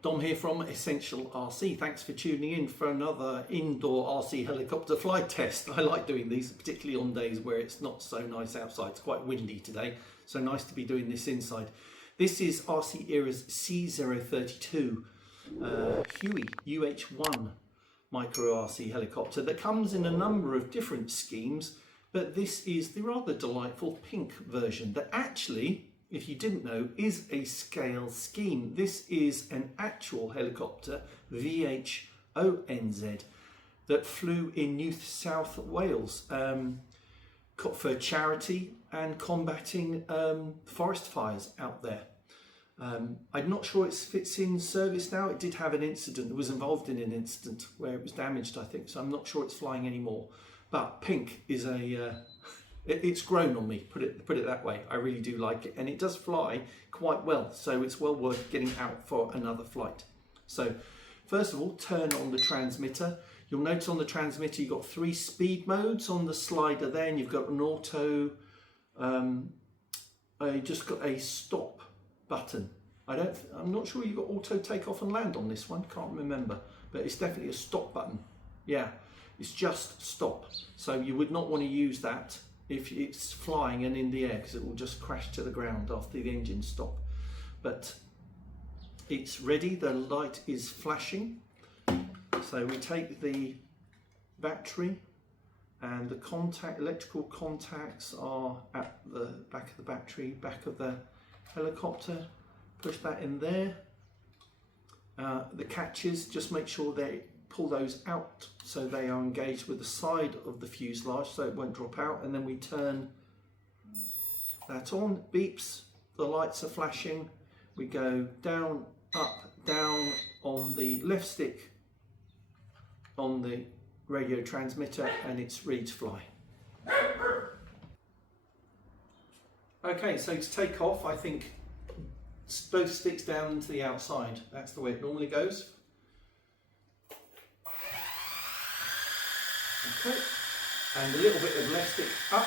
Dom here from Essential RC. Thanks for tuning in for another indoor RC helicopter flight test. I like doing these, particularly on days where it's not so nice outside. It's quite windy today, so nice to be doing this inside. This is RCEra's C032 Huey UH-1 micro RC helicopter that comes in a number of different schemes, but this is the rather delightful pink version that actually, if you didn't know, is a scale scheme. This is an actual helicopter, VH-1Z, that flew in New South Wales for charity and combating forest fires out there. I'm not sure if it's in service now. It did have an incident. It was involved in an incident where it was damaged, I think, so I'm not sure it's flying anymore. But pink is it's grown on me, put it that way. I really do like it, and it does fly quite well, so it's well worth getting out for another flight. So first of all, turn on the transmitter. You'll notice on the transmitter you've got 3 speed modes on the slider there, and you've got an auto, you just got a stop button. I'm not sure you've got auto takeoff and land on this one, can't remember, but it's definitely a stop button. Yeah, it's just stop, so you would not want to use that if it's flying and in the air, because it will just crash to the ground after the engine stop. But it's ready, the light is flashing. So we take the battery, and the electrical contacts are at the back of the battery, back of the helicopter. Push that in there. The catches, just make sure they pull those out so they are engaged with the side of the fuselage so it won't drop out, and then we turn that on. Beeps, the lights are flashing. We go down, up, down on the left stick on the radio transmitter, and it's ready to fly. Okay, so to take off, I think both sticks down to the outside. That's the way it normally goes. Okay, and a little bit of left stick up.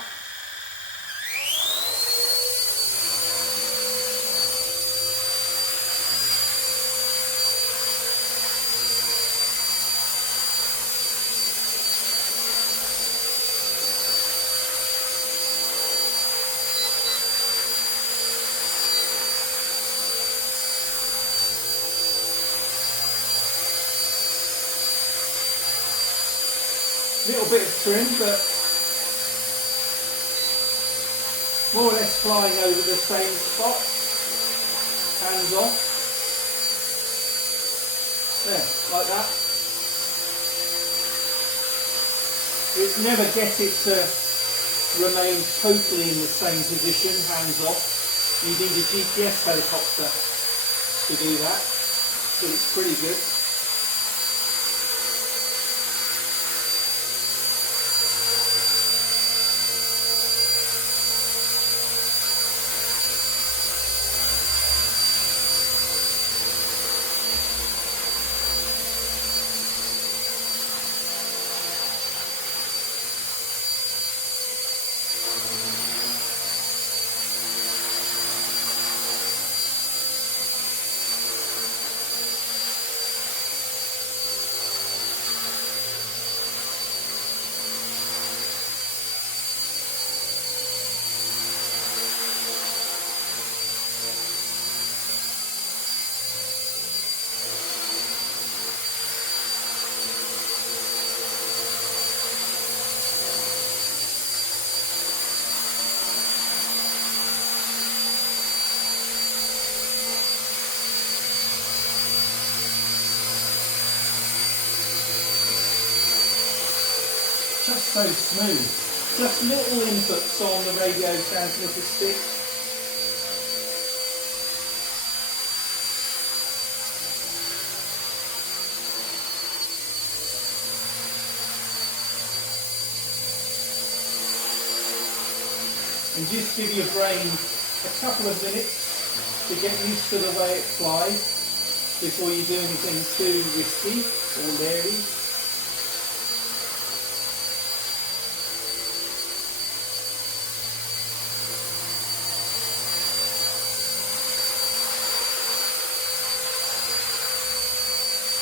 Little bit of trim, but more or less flying over the same spot. Hands off. There, like that. It never gets it to remain totally in the same position, hands off. You need a GPS helicopter to do that, but it's pretty good. Just so smooth. Just little inputs on the radio transmitter stick. And just give your brain a couple of minutes to get used to the way it flies before you do anything too risky or leery.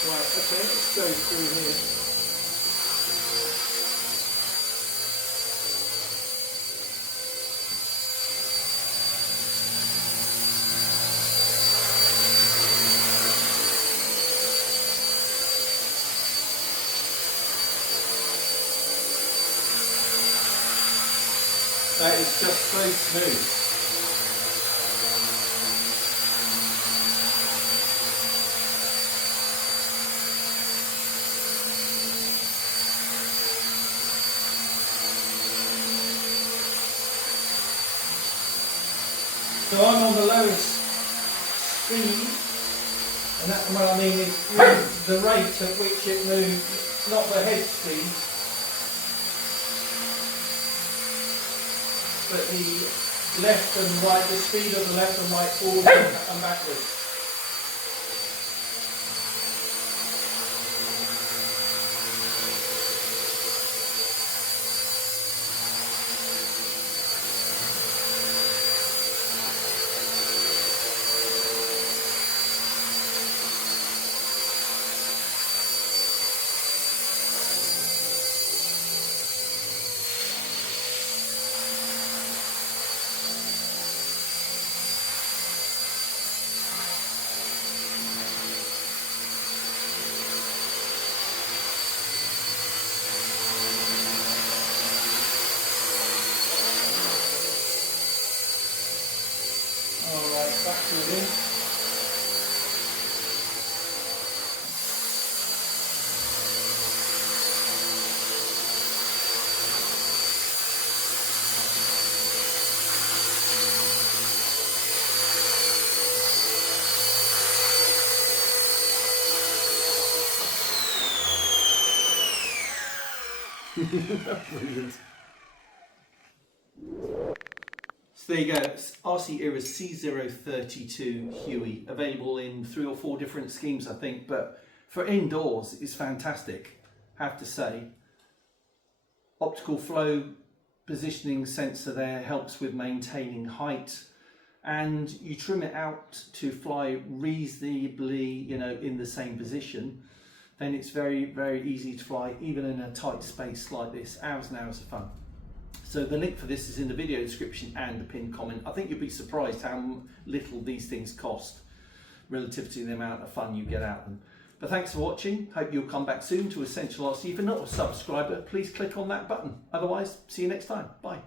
Right, okay, let's go through here. That is just so smooth. So I'm on the lowest speed, and that, what I mean is the rate at which it moves, not the head speed, but the left and right, the speed of the left and right, forward and backwards. Alright, back to it in. Brilliant. So there you go, it's RCEra C032 Huey, available in 3 or 4 different schemes I think, but for indoors it's fantastic, have to say. Optical Flow positioning sensor there helps with maintaining height, and you trim it out to fly reasonably, you know, in the same position, then it's very, very easy to fly even in a tight space like this. Hours and hours of fun. So the link for this is in the video description and the pinned comment. I think you'll be surprised how little these things cost relative to the amount of fun you get out of them. But thanks for watching. Hope you'll come back soon to Essential RC. If you're not a subscriber, please click on that button. Otherwise, see you next time. Bye.